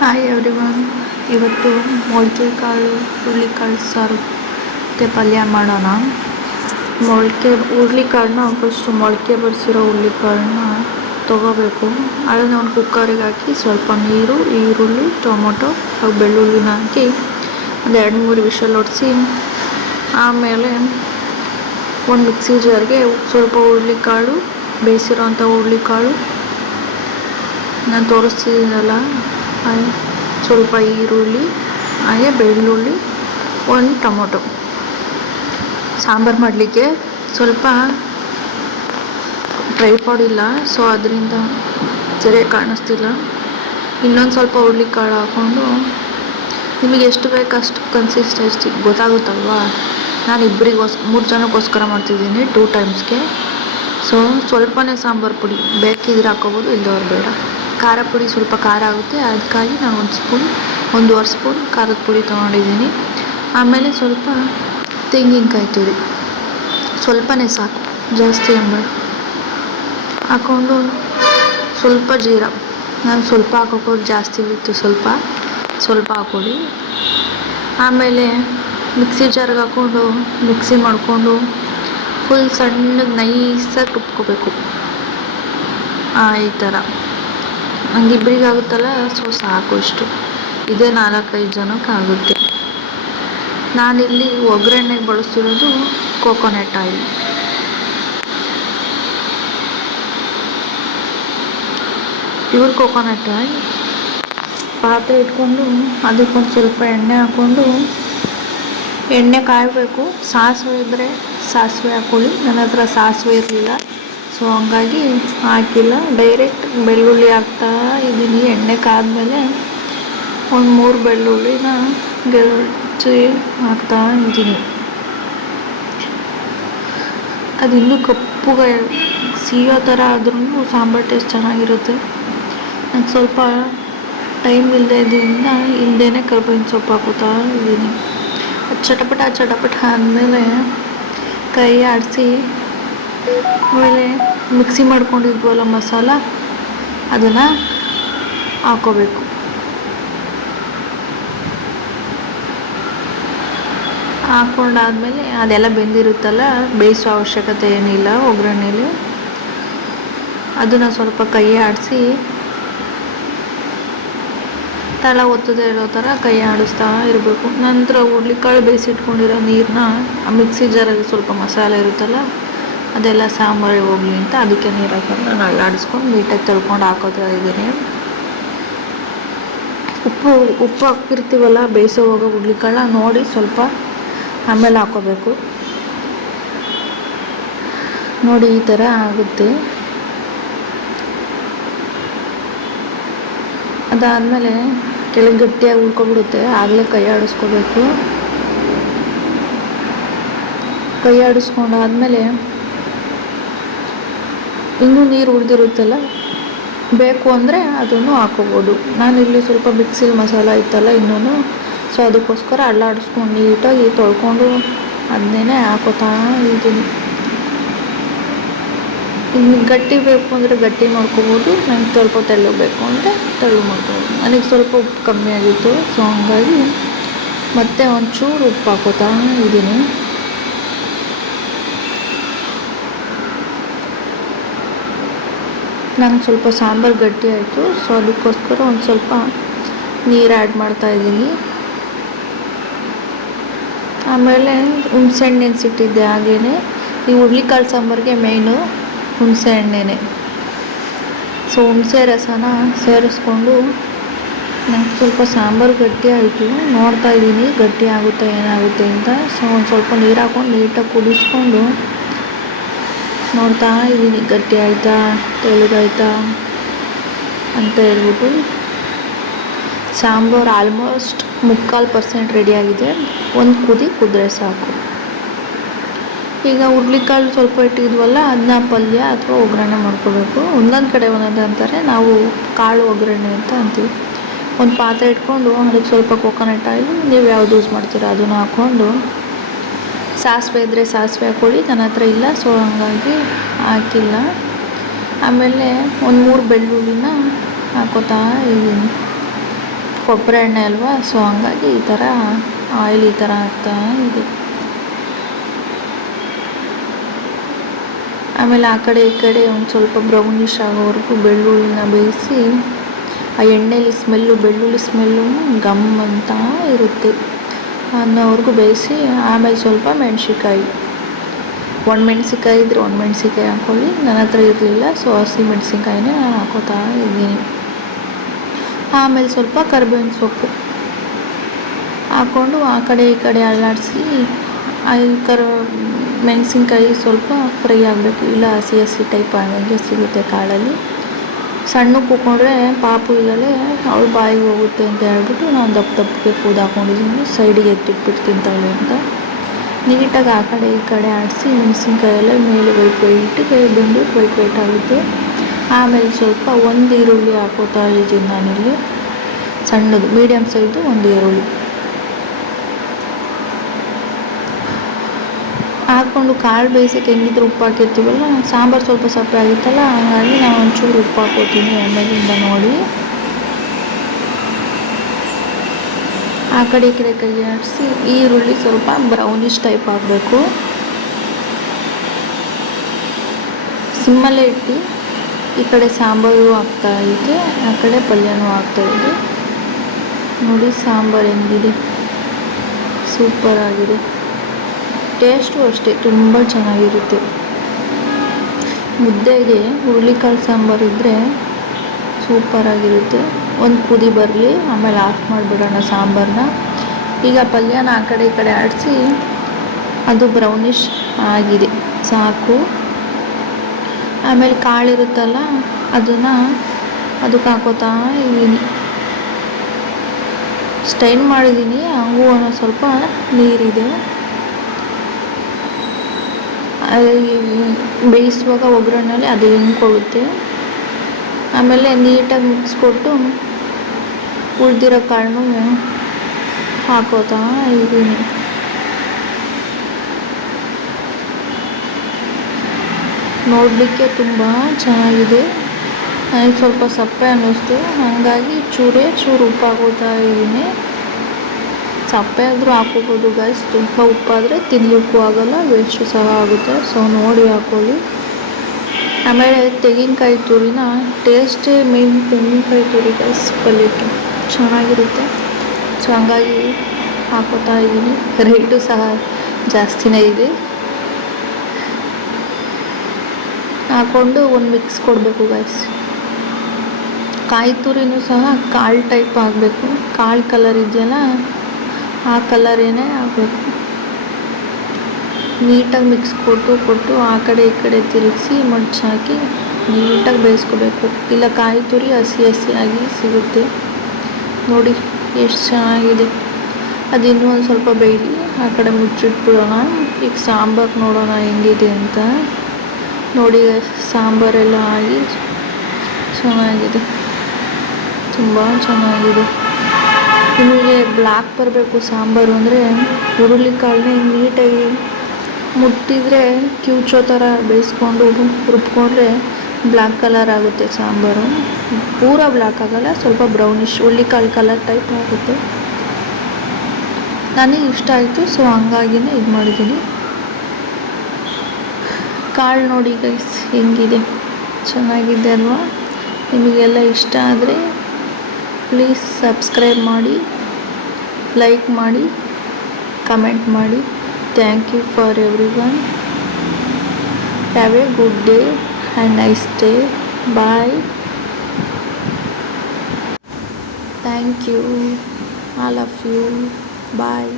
Hi everyone. ಇವತ್ತು ಮೊಳಕೆ ಕಾಳು ಹುರುಳಿಕಾಳು ಸಾರು ಮತ್ತು ಪಲ್ಯ ಮಾಡೋಣ. ಹುರುಳಿಕಾಳನ್ನ ಫಸ್ಟು ಮೊಳಕೆ ಬರಿಸಿರೋ ಹುರುಳಿಕಾಳನ್ನ ತೊಗೋಬೇಕು. ಅದನ್ನು ಒಂದು ಕುಕ್ಕರಿಗೆ ಹಾಕಿ ಸ್ವಲ್ಪ ನೀರು, ಈರುಳ್ಳಿ, ಟೊಮೊಟೊ ಹಾಗೂ ಬೆಳ್ಳುಳ್ಳಿನ ಹಾಕಿ ಒಂದು 2-3 ವಿಷಲ್ ಹೊಡಿಸಿ, ಆಮೇಲೆ ಒಂದು ಮಿಕ್ಸಿ ಜಾರ್ಗೆ ಸ್ವಲ್ಪ ಹುರುಳಿಕಾಳು, ಬೇಯಿಸಿರೋಂಥ ಹುರುಳಿಕಾಳು ನಾನು ತೋರಿಸ್ತಿದ್ದೀನಲ್ಲ, ಸ್ವಲ್ಪ ಈರುಳ್ಳಿ, ಹಾಗೆ ಬೆಳ್ಳುಳ್ಳಿ, ಒಂದು ಟೊಮೊಟೊ. ಸಾಂಬಾರು ಮಾಡಲಿಕ್ಕೆ ಸ್ವಲ್ಪ ಟ್ರೈಪಾಡ್ ಇಲ್ಲ, ಸೊ ಅದರಿಂದ ಸರಿಯಾಗಿ ಕಾಣಿಸ್ತಿಲ್ಲ. ಇನ್ನೊಂದು ಸ್ವಲ್ಪ ಹುರುಳಿಕಾಳು ಹಾಕ್ಕೊಂಡು ನಿಮಗೆ ಎಷ್ಟು ಬೇಕು ಅಷ್ಟು ಕನ್ಸಿಸ್ಟೆನ್ಸಿ ಗೊತ್ತಾಗುತ್ತಲ್ವಾ. ನಾನು 3 ಜನಕ್ಕೋಸ್ಕರ ಮಾಡ್ತಿದ್ದೀನಿ, 2 ಟೈಮ್ಸ್ಗೆ. ಸೊ ಸ್ವಲ್ಪನೇ ಸಾಂಬಾರು ಪುಡಿ ಬೇಕಿದ್ರೆ ಹಾಕ್ಕೋಬೋದು, ಇಲ್ಲದವ್ರು ಬೇಡ. ಖಾರ ಪುಡಿ ಸ್ವಲ್ಪ ಖಾರ ಆಗುತ್ತೆ, ಅದಕ್ಕಾಗಿ ನಾನು 1-1.5 ಸ್ಪೂನ್ ಖಾರದ ಪುಡಿ ತೊಗೊಂಡಿದ್ದೀನಿ. ಆಮೇಲೆ ಸ್ವಲ್ಪ ತೆಂಗಿನಕಾಯಿ ತುರಿ, ಸ್ವಲ್ಪನೇ ಸಾಕು, ಜಾಸ್ತಿ ಬೇಡ. ಹಾಕ್ಕೊಂಡು ಸ್ವಲ್ಪ ಜೀರಾ, ನಾನು ಸ್ವಲ್ಪ ಹಾಕೋದು ಜಾಸ್ತಿ ಇತ್ತು, ಸ್ವಲ್ಪ ಹಾಕ್ಕೊಳ್ಳಿ. ಆಮೇಲೆ ಮಿಕ್ಸಿ ಜಾರ್ಗೆ ಹಾಕ್ಕೊಂಡು ಮಿಕ್ಸಿ ಮಾಡಿಕೊಂಡು ಫುಲ್ ಸಣ್ಣಗೆ ನೈಸಾಗಿ ರುಬ್ಕೋಬೇಕು. ಈ ಥರ ನಂಗೆ ಇಬ್ಬರಿಗೆ ಆಗುತ್ತಲ್ಲ, ಸೊ ಸಾಕು ಇಷ್ಟು. ಇದೇ 4-5 ಜನಕ್ಕೆ ಆಗುತ್ತೆ. ನಾನಿಲ್ಲಿ ಒಗ್ಗರಣೆಗೆ ಬಳಸ್ತಿರೋದು coconut oil. Pure coconut oil. ಪಾತ್ರೆ ಇಟ್ಕೊಂಡು ಅದಕ್ಕೊಂದು ಸ್ವಲ್ಪ ಎಣ್ಣೆ ಹಾಕ್ಕೊಂಡು, ಎಣ್ಣೆ ಕಾಯಬೇಕು. ಸಾಸಿವೆ ಇದ್ದರೆ ಸಾಸಿವೆ ಹಾಕ್ಕೊಳ್ಳಿ. ನನ್ನ ಹತ್ರ ಸಾಸಿವೆ ಇರಲಿಲ್ಲ, ಸೊ ಹಂಗಾಗಿ ಹಾಕಿಲ್ಲ. ಡೈರೆಕ್ಟ್ ಬೆಳ್ಳುಳ್ಳಿ ಹಾಕ್ತಾ ಇದ್ದೀನಿ. ಎಣ್ಣೆ ಕಾದ್ಮೇಲೆ ಒಂದು 3 ಬೆಳ್ಳುಳ್ಳಿನ ಹೆಚ್ಚಿ ಹಾಕ್ತಾ ಇದ್ದೀನಿ. ಅದು ಇನ್ನೂ ಕಪ್ಪುಗೆ ಸಿಗೋ ಥರ ಆದ್ರೂ ಸಾಂಬಾರು ಟೇಸ್ಟ್ ಚೆನ್ನಾಗಿರುತ್ತೆ. ನಂಗೆ ಸ್ವಲ್ಪ ಟೈಮ್ ಇಲ್ಲದೆ ಇದರಿಂದ ಹಿಂದೆನೇ ಕರ್ಬೇವಿನ ಸೊಪ್ಪು ಹಾಕೋತಾ ಇದ್ದೀನಿ. ಚಟಪಟ ಆದಮೇಲೆ ಕೈ ಆಡಿಸಿ, ಆಮೇಲೆ ಮಿಕ್ಸಿ ಮಾಡ್ಕೊಂಡಿದ್ವಲ್ಲ ಮಸಾಲ, ಅದನ್ನು ಹಾಕೋಬೇಕು. ಹಾಕ್ಕೊಂಡಾದ್ಮೇಲೆ ಅದೆಲ್ಲ ಬೆಂದಿರುತ್ತಲ್ಲ, ಬೇಯಿಸೋ ಅವಶ್ಯಕತೆ ಏನಿಲ್ಲ ಒಗ್ಗರಣೆಯಲ್ಲಿ. ಅದನ್ನು ಸ್ವಲ್ಪ ಕೈ ಆಡಿಸಿ, ತಳ ಒತ್ತದೇ ಇರೋ ಥರ ಕೈ ಆಡಿಸ್ತಾ ಇರಬೇಕು. ನಂತರ ಹುರುಳಿಕಾಳು ಬೇಯಿಸಿಟ್ಕೊಂಡಿರೋ ನೀರನ್ನ ಆ ಮಿಕ್ಸಿ ಜಾರಲ್ಲಿ ಸ್ವಲ್ಪ ಮಸಾಲೆ ಇರುತ್ತಲ್ಲ, ಅದೆಲ್ಲ ಸಾಂಬಾರಿಗೆ ಹೋಗಲಿ ಅಂತ ಅದಕ್ಕೆ ನೀರು ಹಾಕೊಂಡು ನಾನು ಅಲ್ಲಾಡಿಸ್ಕೊಂಡು ನೀಟಾಗಿ ತೊಳ್ಕೊಂಡು ಹಾಕೋತಾ ಇದ್ದೀನಿ. ಉಪ್ಪು ಹಾಕಿರ್ತೀವಲ್ಲ ಬೇಯಿಸೋವಾಗ ಹುರುಳಿಕಾಳು ನೋಡಿ ಸ್ವಲ್ಪ ಆಮೇಲೆ ಹಾಕೋಬೇಕು. ನೋಡಿ ಈ ಥರ ಆಗುತ್ತೆ. ಅದಾದಮೇಲೆ ಕೆಳಗೆ ಗಟ್ಟಿಯಾಗಿ ಉಳ್ಕೊಬಿಡುತ್ತೆ, ಆಗಲೇ ಕೈ ಆಡಿಸ್ಕೋಬೇಕು. ಕೈ ಆಡಿಸ್ಕೊಂಡಾದ್ಮೇಲೆ ಇನ್ನೂ ನೀರು ಉಳಿದಿರುತ್ತಲ್ಲ, ಬೇಕು ಅಂದರೆ ಅದನ್ನು ಹಾಕೋಬೋದು. ನಾನಿಲ್ಲಿ ಸ್ವಲ್ಪ ಮಿಕ್ಸಿಲಿ ಮಸಾಲ ಇತ್ತಲ್ಲ ಇನ್ನೂ, ಸೊ ಅದಕ್ಕೋಸ್ಕರ ಅಲ್ಲಾಡಿಸ್ಕೊಂಡು ನೀಟಾಗಿ ತೊಳ್ಕೊಂಡು ಅದನ್ನೇ ಹಾಕೋತಾ ಇದ್ದೀನಿ. ಇನ್ನು ಗಟ್ಟಿ ಬೇಕು ಅಂದರೆ ಗಟ್ಟಿ ಮಾಡ್ಕೋಬೋದು, ನಂಗೆ ಸ್ವಲ್ಪ ತೆಳ್ಳಗೆ ಬೇಕು ಅಂದರೆ ತೆಳ್ಳಗೆ ಮಾಡ್ಕೋಬೋದು. ನನಗೆ ಸ್ವಲ್ಪ ಉಪ್ಪು ಕಮ್ಮಿ ಆಗಿತ್ತು, ಸೊ ಹಂಗಾಗಿ ಮತ್ತೆ ಒಂಚೂರು ಉಪ್ಪು ಹಾಕೋತಾ ಇದ್ದೀನಿ. ನಂಗೆ ಸ್ವಲ್ಪ ಸಾಂಬಾರು ಗಟ್ಟಿ ಆಯಿತು, ಸೊ ಅದಕ್ಕೋಸ್ಕರ ಒಂದು ಸ್ವಲ್ಪ ನೀರು ಆ್ಯಡ್ ಮಾಡ್ತಾ ಇದ್ದೀನಿ. ಆಮೇಲೆ ಹುಣಸೆಹಣ್ಣು ನೆನೆಸಿಟ್ಟಿದ್ದೆ ಆಗಲೇ. ಈ ಹುರುಳಿಕಾಳು ಸಾಂಬಾರಿಗೆ ಮೇಯ್ನು ಹುಣಸೆ ಎಣ್ಣೆನೇ. ಸೊ ಹುಣಸೆ ರಸನ ಸೇರಿಸ್ಕೊಂಡು, ನಂಗೆ ಸ್ವಲ್ಪ ಸಾಂಬಾರು ಗಟ್ಟಿ ಆಯಿತು, ನೋಡ್ತಾ ಇದ್ದೀನಿ ಗಟ್ಟಿ ಆಗುತ್ತೆ ಏನಾಗುತ್ತೆ ಅಂತ. ಸೊ ಒಂದು ಸ್ವಲ್ಪ ನೀರು ಹಾಕ್ಕೊಂಡು ನೀಟಾಗಿ ಕುದಿಸ್ಕೊಂಡು ನೋಡ್ತಾ ಇದ್ದೀನಿ ಗಟ್ಟಿ ಆಯಿತಾ ತೆಳ್ಳಗಾಯ್ತಾ ಅಂತ ಹೇಳ್ಬಿಟ್ಟು. ಸಾಂಬಾರು ಆಲ್ಮೋಸ್ಟ್ 3/4% ರೆಡಿಯಾಗಿದೆ. ಒಂದು ಕುದ್ರೆ ಸಾಕು. ಈಗ ಹುರುಳಿಕಾಳು ಸ್ವಲ್ಪ ಇಟ್ಟಿದ್ವಲ್ಲ, ಅದನ್ನ ಪಲ್ಯ ಅಥವಾ ಒಗ್ಗರಣೆ ಮಾಡ್ಕೋಬೇಕು. ಒಂದೊಂದು ಕಡೆ ಒಂದೊಂದು ಅಂತಾರೆ, ನಾವು ಕಾಳು ಒಗ್ಗರಣೆ ಅಂತ ಅಂತೀವಿ. ಒಂದು ಪಾತ್ರೆ ಇಟ್ಕೊಂಡು ಅದಕ್ಕೆ ಸ್ವಲ್ಪ ಕೋಕೋನಟ್ ಆಯಿಲ್, ನೀವು ಯಾವ್ದು ಯೂಸ್ ಮಾಡ್ತೀರೋ ಅದನ್ನು ಹಾಕ್ಕೊಂಡು, ಸಾಸಿವೆ ಇದ್ದರೆ ಸಾಸಿವೆ ಹಾಕ್ಕೊಳ್ಳಿ. ನನ್ನ ಹತ್ರ ಇಲ್ಲ, ಸೊ ಹಂಗಾಗಿ ಹಾಕಿಲ್ಲ. ಆಮೇಲೆ ಒಂದು 3 ಬೆಳ್ಳುಳ್ಳಿನ ಹಾಕೋತಾ ಇದ್ದೀನಿ. ಕೊಬ್ಬರಿ ಎಣ್ಣೆ ಅಲ್ವಾ, ಸೊ ಹಂಗಾಗಿ ಈ ಥರ ಆಯಿಲ್ ಈ ಥರ ಆಗ್ತಾ ಇದೆ. ಆಮೇಲೆ ಆ ಕಡೆ ಈ ಕಡೆ ಒಂದು ಸ್ವಲ್ಪ ಬ್ರೌನಿಷ್ ಆಗೋವರೆಗೂ ಬೆಳ್ಳುಳ್ಳಿನ ಬೇಯಿಸಿ, ಆ ಎಣ್ಣೆಲಿ ಸ್ಮೆಲ್ಲು, ಬೆಳ್ಳುಳ್ಳಿ ಸ್ಮೆಲ್ಲು ಗಮ್ ಅಂತ ಇರುತ್ತೆ ಅನ್ನೋವರೆಗೂ ಬೇಯಿಸಿ, ಆಮೇಲೆ ಸ್ವಲ್ಪ ಮೆಣಸಿಕಾಯಿ, ಒಣಮೆಣ್ಸಿಕಾಯಿ ಇದ್ದರೆ ಒಣಮೆಣ್ಸಿಕಾಯಿ ಹಾಕ್ಕೊಳ್ಳಿ. ನನ್ನ ಹತ್ರ ಇರಲಿಲ್ಲ, ಸೊ ಹಸಿ ಮೆಣಸಿನ್ಕಾಯಿನೇ ನಾನು ಹಾಕೋತಾ ಇದ್ದೀನಿ. ಆಮೇಲೆ ಸ್ವಲ್ಪ ಕರಿಬೇವಿನ ಸೊಪ್ಪು ಹಾಕ್ಕೊಂಡು ಆ ಕಡೆ ಈ ಕಡೆ ಅಲ್ಲಾಡಿಸಿ, ಮೆಣಸಿನ್ಕಾಯಿ ಸ್ವಲ್ಪ ಫ್ರೈ ಆಗಬೇಕು, ಇಲ್ಲ ಹಸಿ ಹಸಿ ಟೈಪ್ ಆಗಂಗೆ ಸಿಗುತ್ತೆ ಕಾಳಲ್ಲಿ. ಸಣ್ಣಕ್ಕೆ ಕೂತ್ಕೊಂಡ್ರೆ ಪಾಪು ಈಗಲೇ ಅವಳು ಬಾಯಿಗೆ ಹೋಗುತ್ತೆ ಅಂತ ಹೇಳ್ಬಿಟ್ಟು ನಾನು ದಪ್ಪಗೆ ಕೂದು ಹಾಕ್ಕೊಂಡಿದ್ದೀನಿ, ಸೈಡಿಗೆ ಎತ್ತಿಟ್ಬಿಟ್ಟು ತಿಂತಾಳೆ ಅಂತ. ನೀಟಾಗಿ ಆ ಕಡೆ ಈ ಕಡೆ ಆಡಿಸಿ, ಮೆಣಸಿನ್ಕಾಯೆಲ್ಲ ಮೇಲೆ ವೈಟ್ಗೆ ಬಂದು ವೈಟ್ ಆಗುತ್ತೆ. ಆಮೇಲೆ ಸ್ವಲ್ಪ ಒಂದು ಈರುಳ್ಳಿ ಹಾಕೋತಾ ಇದ್ದೀನಿ ನಾನಿಲ್ಲಿ, ಸಣ್ಣದು ಮೀಡಿಯಮ್ ಸೈಜು ಒಂದು ಈರುಳ್ಳಿ ಹಾಕ್ಕೊಂಡು ಕಾಳು ಬೇಯಿಸೋಕ್ಕೆ ಹೆಂಗಿದ್ರು ಉಪ್ಪು ಹಾಕಿರ್ತೀವಲ್ಲ, ಸಾಂಬಾರು ಸ್ವಲ್ಪ ಸಪ್ಪೆ ಆಗಿತ್ತಲ್ಲ, ಹಾಗಾಗಿ ನಾನು ಒಂಚೂರು ಉಪ್ಪು ಹಾಕೋತೀನಿ ಎಣ್ಣೆಗಿಂದ ನೋಡಿ. ಆ ಕಡೆ ಈ ಕಡೆ ಕೈ ಆಡಿಸಿ, ಈರುಳ್ಳಿ ಸ್ವಲ್ಪ ಬ್ರೌನಿಷ್ ಟೈಪ್ ಆಗಬೇಕು. ಸಿಮ್ಮಲ್ಲೇ ಇಟ್ಟು ಈ ಕಡೆ ಸಾಂಬಾರು ಆಗ್ತಾಯಿದೆ, ಆ ಕಡೆ ಪಲ್ಯನೂ ಆಗ್ತಾಯಿದೆ. ನೋಡಿ ಸಾಂಬಾರು ಹೆಂಗಿದೆ, ಸೂಪರ್ ಆಗಿದೆ. ಟೇಸ್ಟು ಅಷ್ಟೇ ತುಂಬ ಚೆನ್ನಾಗಿರುತ್ತೆ. ಮುದ್ದೆಗೆ ಹುರುಳಿಕಾಳು ಸಾಂಬಾರು ಇದ್ದರೆ ಸೂಪರಾಗಿರುತ್ತೆ. ಒಂದು ಕುದಿ ಬರಲಿ, ಆಮೇಲೆ ಆಫ್ ಮಾಡಿಬಿಡೋಣ ಸಾಂಬಾರನ್ನ. ಈಗ ಪಲ್ಯನ ಆ ಕಡೆ ಈ ಕಡೆ ಆಡಿಸಿ, ಅದು ಬ್ರೌನಿಷ್ ಆಗಿದೆ ಸಾಕು. ಆಮೇಲೆ ಕಾಳಿರುತ್ತಲ್ಲ, ಅದಕ್ಕೆ ಹಾಕೋತಾ ಇದ್ದೀನಿ. ಸ್ಟೈನ್ ಮಾಡಿದ್ದೀನಿ, ಹಂಗೂ ಅನ್ನೋ ಸ್ವಲ್ಪ ನೀರಿದೆ. ಬೇಯಿಸುವಾಗ ಒಗ್ಗರಣೆಯಲ್ಲಿ ಅದು ಹಿಂಡ್ಕೊಳ್ಳುತ್ತೆ. ಆಮೇಲೆ ನೀಟಾಗಿ ಮಿಕ್ಸ್ ಕೊಟ್ಟು ಉಳಿದಿರೋ ಕಾಳನ್ನು ಹಾಕೋತಾ ಇದ್ದೀನಿ. ನೋಡಲಿಕ್ಕೆ ತುಂಬ ಚೆನ್ನಾಗಿದೆ. ನನಗೆ ಸ್ವಲ್ಪ ಸಪ್ಪೆ ಅನ್ನಿಸ್ತು, ಹಾಗಾಗಿ ಚೂರು ಉಪ್ಪು ಹಾಕೋತಾ ಇದ್ದೀನಿ. ಸಪ್ಪೆ ಆದರೂ ಹಾಕೋಬೋದು ಗೈಸ್, ತುಂಬ ಉಪ್ಪಾದರೆ ತಿನ್ನಲಿಕ್ಕೂ ಆಗೋಲ್ಲ, ವೇಸ್ಟು ಸಹ ಆಗುತ್ತೆ, ಸೊ ನೋಡಿ ಹಾಕ್ಕೊಳ್ಳಿ. ಆಮೇಲೆ ತೆಂಗಿನಕಾಯಿ ತುರಿನ, ಟೇಸ್ಟೇ ಮೇನ್ ತೆಂಗಿನಕಾಯಿ ತುರಿ ಗೈಸ್ ಪಲ್ಯಕ್ಕೆ ಚೆನ್ನಾಗಿರುತ್ತೆ. ಸೊ ಹಂಗಾಗಿ ಹಾಕೋತಾ ಇದ್ದೀನಿ. ರೇಟು ಸಹ ಜಾಸ್ತಿನೇ ಇದೆ. ಹಾಕ್ಕೊಂಡು ಒಂದು ಮಿಕ್ಸ್ ಕೊಡಬೇಕು ಗೈಸ್. ಕಾಯಿ ತುರಿನೂ ಸಹ ಕಾಳು ಟೈಪ್ ಆಗಬೇಕು, ಕಾಳು ಕಲರ್ ಇದೆಯಲ್ಲ ಆ ಕಲರೇನೇ ಆಗಬೇಕು. ನೀಟಾಗಿ ಮಿಕ್ಸ್ ಕೊಟ್ಟು ಆ ಕಡೆ ಈ ಕಡೆ ತಿರುಗಿಸಿ ಮಡ್ಚಾಕಿ ನೀಟಾಗಿ ಬೇಯಿಸ್ಕೋಬೇಕು, ಇಲ್ಲ ಕಾಯಿ ತುರಿ ಹಸಿ ಹಸಿಯಾಗಿ ಸಿಗುತ್ತೆ. ನೋಡಿ ಎಷ್ಟು ಚೆನ್ನಾಗಿದೆ. ಅದು ಇನ್ನೂ ಒಂದು ಸ್ವಲ್ಪ ಬೇಯಲಿ, ಆ ಕಡೆ ಮುಚ್ಚಿಟ್ಬಿಡೋಣ. ಈಗ ಸಾಂಬಾರು ನೋಡೋಣ ಹೆಂಗಿದೆ ಅಂತ. ನೋಡಿ ಸಾಂಬಾರೆಲ್ಲ ಆಗಿ ಚೆನ್ನಾಗಿದೆ, ತುಂಬ ಚೆನ್ನಾಗಿದೆ. ನಿಮಗೆ ಬ್ಲ್ಯಾಕ್ ಬರಬೇಕು ಸಾಂಬಾರು ಅಂದರೆ, ಹುರುಳಿಕಾಳನ್ನೇ ನೀಟಾಗಿ ಮುಟ್ಟಿದರೆ ಕಿವುಚೋ ಥರ ಬೇಯಿಸ್ಕೊಂಡು ರುಬ್ಕೊಂಡ್ರೆ ಬ್ಲ್ಯಾಕ್ ಕಲರ್ ಆಗುತ್ತೆ ಸಾಂಬಾರು. ಪೂರ ಬ್ಲ್ಯಾಕ್ ಆಗೋಲ್ಲ, ಸ್ವಲ್ಪ ಬ್ರೌನಿಷ್ ಹುರುಳಿಕಾಳು ಕಲರ್ ಟೈಪ್ ಆಗುತ್ತೆ. ನನಗೆ ಇಷ್ಟ ಆಯಿತು, ಸೊ ಹಂಗಾಗಿನೇ ಇದು ಮಾಡಿದ್ದೀನಿ. ಕಾಳು ನೋಡಿ ಗೈಸ್ ಹೆಂಗಿದೆ, ಚೆನ್ನಾಗಿದೆ ಅಲ್ವಾ? ನಿಮಗೆಲ್ಲ ಇಷ್ಟ ಆದರೆ ಪ್ಲೀಸ್ ಸಬ್ಸ್ಕ್ರೈಬ್ ಮಾಡಿ, ಲೈಕ್ ಮಾಡಿ, ಕಮೆಂಟ್ ಮಾಡಿ. Thank you for everyone. Have a good day and nice day. Bye. Thank you all of you. Bye.